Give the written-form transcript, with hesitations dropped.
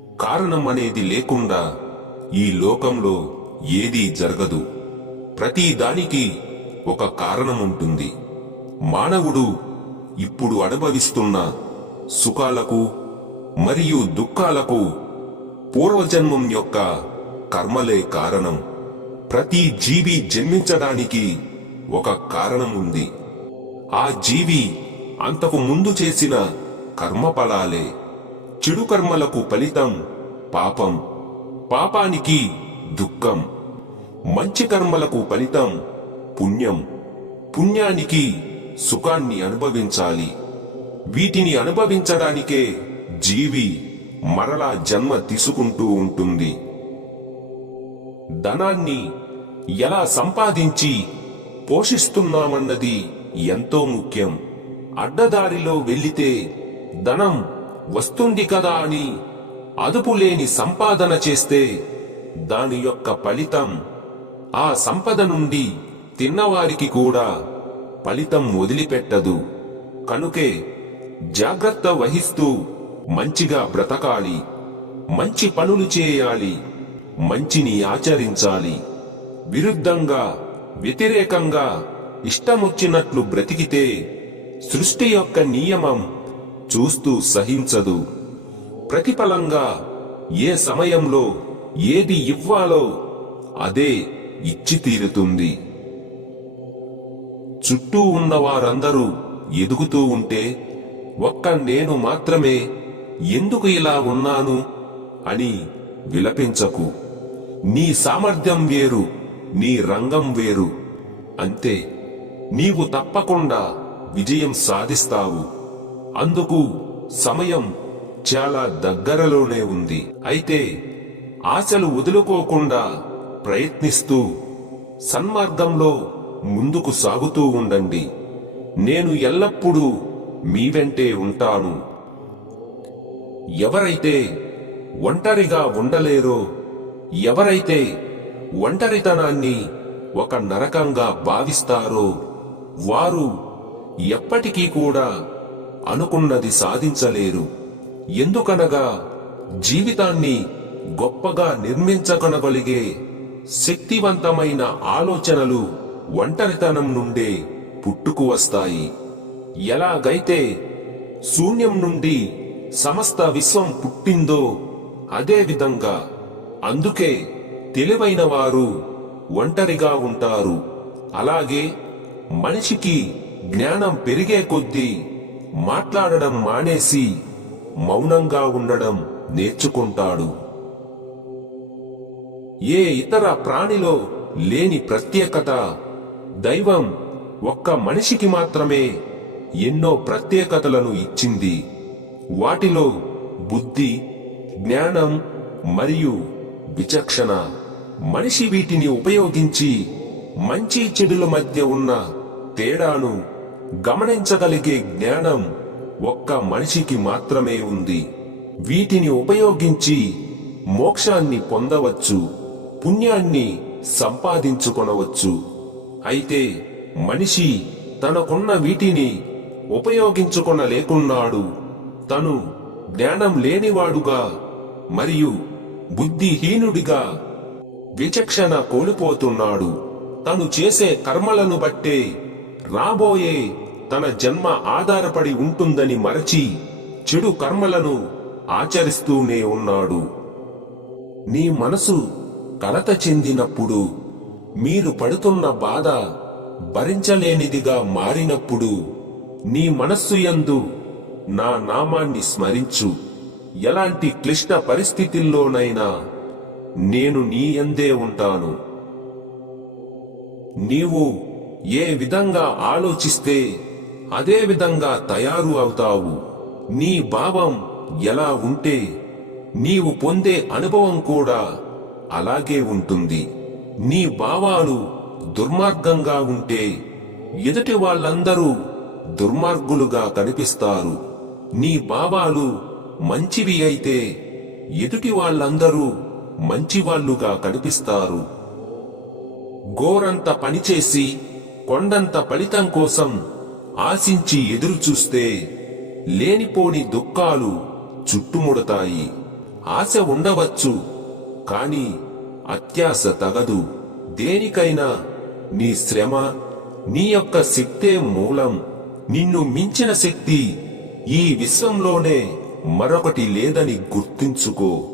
కారణం అనేది లేకుండా ఈ లోకంలో ఏదీ జరగదు. ప్రతి దానికి ఒక కారణం ఉంటుంది. మానవుడు ఇప్పుడు అనుభవిస్తున్న సుఖాలకు మరియు దుఃఖాలకు పూర్వజన్మం యొక్క కర్మలే కారణం. ప్రతి జీవి జన్మించడానికి ఒక కారణం ఉంది. ఆ జీవి అంతకు ముందు చేసిన కర్మఫలాలే. చెడు కర్మలకు ఫలితం పాపం, పాపానికి దుఃఖం. మంచి కర్మలకు ఫలితం పుణ్యం, పుణ్యానికి సుఖాన్ని అనుభవించాలి. వీటిని అనుభవించడానికే జీవి మరలా జన్మ తీసుకుంటూ ఉంటుంది. ధనాన్ని ఎలా సంపాదించి పోషిస్తున్నామన్నది ఎంతో ముఖ్యం. అడ్డదారిలో వెళ్లితే ధనం వస్తుంది కదా అని అదుపులేని సంపాదన చేస్తే దాని యొక్క ఫలితం ఆ సంపద నుండి తిన్నవారికి కూడా ఫలితం వదిలిపెట్టదు. కనుకే జాగ్రత్త వహిస్తూ మంచిగా బ్రతకాలి, మంచి పనులు చేయాలి, మంచిని ఆచరించాలి. విరుద్ధంగా వ్యతిరేకంగా ఇష్టమొచ్చినట్లు బ్రతికితే సృష్టి యొక్క నియమం చూస్తూ సహించదు. ప్రతిఫలంగా ఏ సమయంలో ఏది ఇవ్వాలో అదే ఇచ్చి తీరుతుంది. చుట్టూ ఉన్నవారందరూ ఎదుగుతూ ఉంటే ఒక్క నేను మాత్రమే ఎందుకు ఇలా ఉన్నాను అని విలపించకు. నీ సామర్థ్యం వేరు, నీ రంగం వేరు. అంతే, నీవు తప్పకుండా విజయం సాధిస్తావు. అందుకు సమయం చాలా దగ్గరలోనే ఉంది. అయితే ఆశలు వదులుకోకుండా ప్రయత్నిస్తూ సన్మార్గంలో ముందుకు సాగుతూ ఉండండి. నేను ఎల్లప్పుడూ మీ వెంటే ఉంటాను. ఎవరైతే ఒంటరిగా ఉండలేరో, ఎవరైతే ఒంటరితనాన్ని ఒక నరకంగా భావిస్తారో వారు ఎప్పటికీ కూడా అనుకున్నది సాధించలేరు. ఎందుకనగా జీవితాన్ని గొప్పగా నిర్మించగలిగే శక్తివంతమైన ఆలోచనలు ఒంటరితనం నుండే పుట్టుకు వస్తాయి. ఎలాగైతే శూన్యం నుండి సమస్త విశ్వం పుట్టిందో అదే విధంగా అందుకే తెలివైన వారు ఒంటరిగా ఉంటారు. అలాగే మనిషికి జ్ఞానం పెరిగే కొద్దీ మాట్లాడడం మానేసి మౌనంగా ఉండడం నేర్చుకుంటాడు. ఏ ఇతర ప్రాణిలో లేని ప్రత్యేకత దైవం ఒక్క మనిషికి మాత్రమే ఎన్నో ప్రత్యేకతలను ఇచ్చింది. వాటిలో బుద్ధి, జ్ఞానం మరియు విచక్షణ. మనిషి వీటిని ఉపయోగించి మంచి చెడుల మధ్య ఉన్న తేడాను గమనించగలిగే జ్ఞానం ఒక్క మనిషికి మాత్రమే ఉంది. వీటిని ఉపయోగించి మోక్షాన్ని పొందవచ్చు, పుణ్యాన్ని సంపాదించుకొనవచ్చు. అయితే మనిషి తనకున్న వీటిని ఉపయోగించుకొనలేకున్నాడు. తను జ్ఞానం లేనివాడుగా మరియు బుద్ధిహీనుడిగా విచక్షణ కోల్పోతున్నాడు. తను చేసే కర్మలను బట్టే రాబోయే తన జన్మ ఆధారపడి ఉంటుందని మరచి చెడు కర్మలను ఆచరిస్తూనే ఉన్నాడు. నీ మనసు కలత చెందినప్పుడు, మీరు పడుతున్న బాధ భరించలేనిదిగా మారినప్పుడు నీ మనస్సు యందు నా నామాన్ని స్మరించు. ఎలాంటి క్లిష్ట పరిస్థితుల్లోనైనా నేను నీ యందే ఉంటాను. నీవు ఏ విధంగా ఆలోచిస్తే అదే విధంగా తయారు అవుతావు. నీ భావం ఎలా ఉంటే నీవు పొందే అనుభవం కూడా అలాగే ఉంటుంది. నీ భావాలు దుర్మార్గంగా ఉంటే ఎదుటి వాళ్ళందరూ దుర్మార్గులుగా కనిపిస్తారు. నీ భావాలు మంచివి అయితే ఎదుటి వాళ్ళందరూ మంచివాళ్లుగా కనిపిస్తారు. గోరంత పనిచేసి కొండంత ఫలితం కోసం ఆశించి ఎదురు చూస్తే లేనిపోని దుఃఖాలు చుట్టుముడతాయి. ఆశ ఉండవచ్చు, కాని అత్యాశ తగదు. దేనికైనా నీ శ్రమ, నీ యొక్క శక్తే మూలం. నిన్ను మించిన శక్తి ఈ విశ్వంలోనే మరొకటి లేదని గుర్తుంచుకో.